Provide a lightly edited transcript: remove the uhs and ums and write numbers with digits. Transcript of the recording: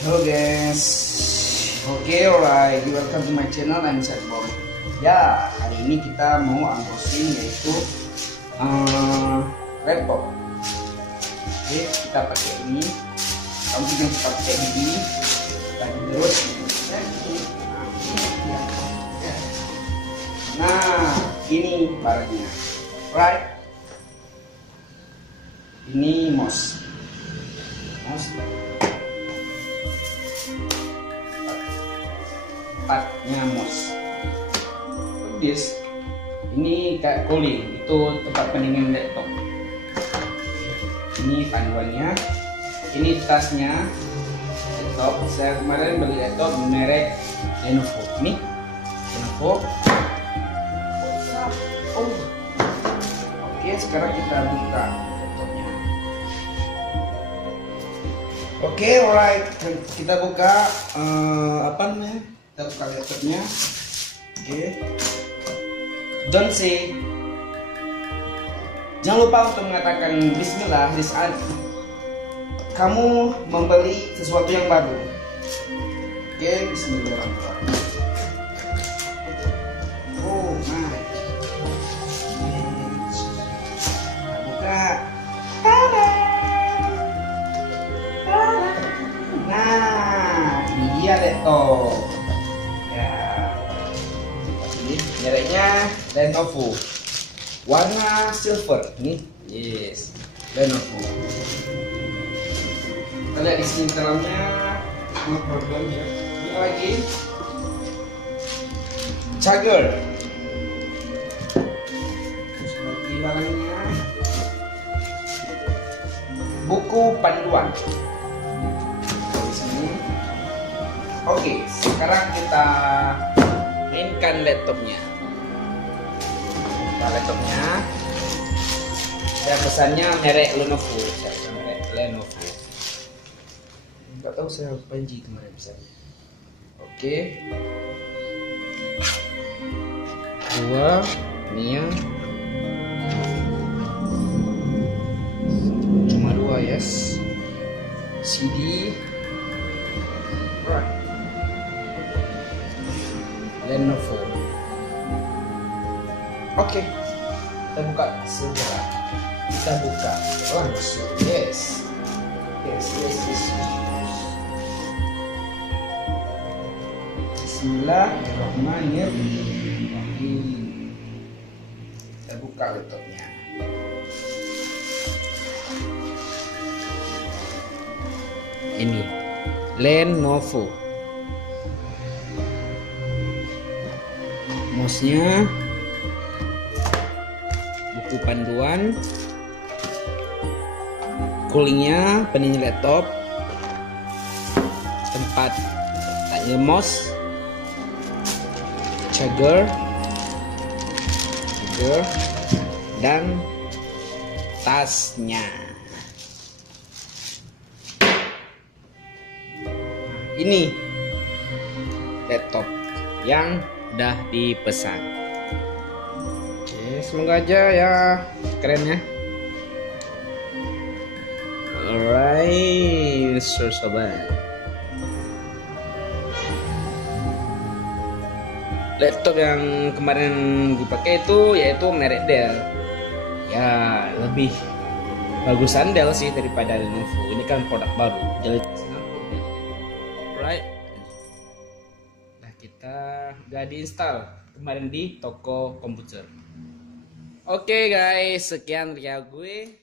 Hello guys, alright, welcome to my channel. I'm Setbom. Ya, hari ini kita mau unboxing yaitu laptop. Oke, kita pakai ini. Kamu yang kita pakai ini. Dan terus, nah ini barangnya, right? Ini mouse. Tempatnya mouse. This ini kayak cooling, itu tempat pendingin laptop. Ini panduannya, ini tasnya laptop. Saya kemarin beli laptop merek Lenovo. Ini Lenovo. Oke, sekarang kita buka laptopnya. Oke, alright, kita buka apa namanya? Kita buka laptopnya. Oke. Don't say. Jangan lupa untuk mengatakan Bismillah di saat kamu membeli sesuatu yang baru. Oke, Bismillahirrahmanirrahim. Oh my. Buka. Nah, dia laptop. Ya. Ini mereknya Lenovo. Warna silver. Nih, yes. Lenovo. Kita lihat di sini dalamnya. No problem ya. Ini lagi. Charger. Terus lagi barangnya. Buku panduan. Oke, sekarang kita mainkan laptopnya. Laptopnya, saya pesannya merek Lenovo. Merek Lenovo. Enggak tahu saya panji kemarin pesannya. Oke. Dua, ini ya. Cuma dua, yes. CD. Right. Lenovo. Oke, kita buka segera. Kita buka langsung. Yes. Bismillahirrahmanirrahim. Kita buka laptopnya. Ini Lenovo. Mouse-nya, buku panduan, coolingnya, pendingin laptop, tempat letaknya mouse, charger, dan tasnya. Ini laptop yang udah dipesan. Oke, semoga aja ya keren ya. Alright, sobat. Laptop yang kemarin gue pakai itu yaitu merek Dell. Ya, lebih bagusan Dell sih daripada Lenovo. Ini kan produk baru. Jadi right. Nah, kita udah diinstal kemarin di toko komputer. Oke guys, sekian review gue.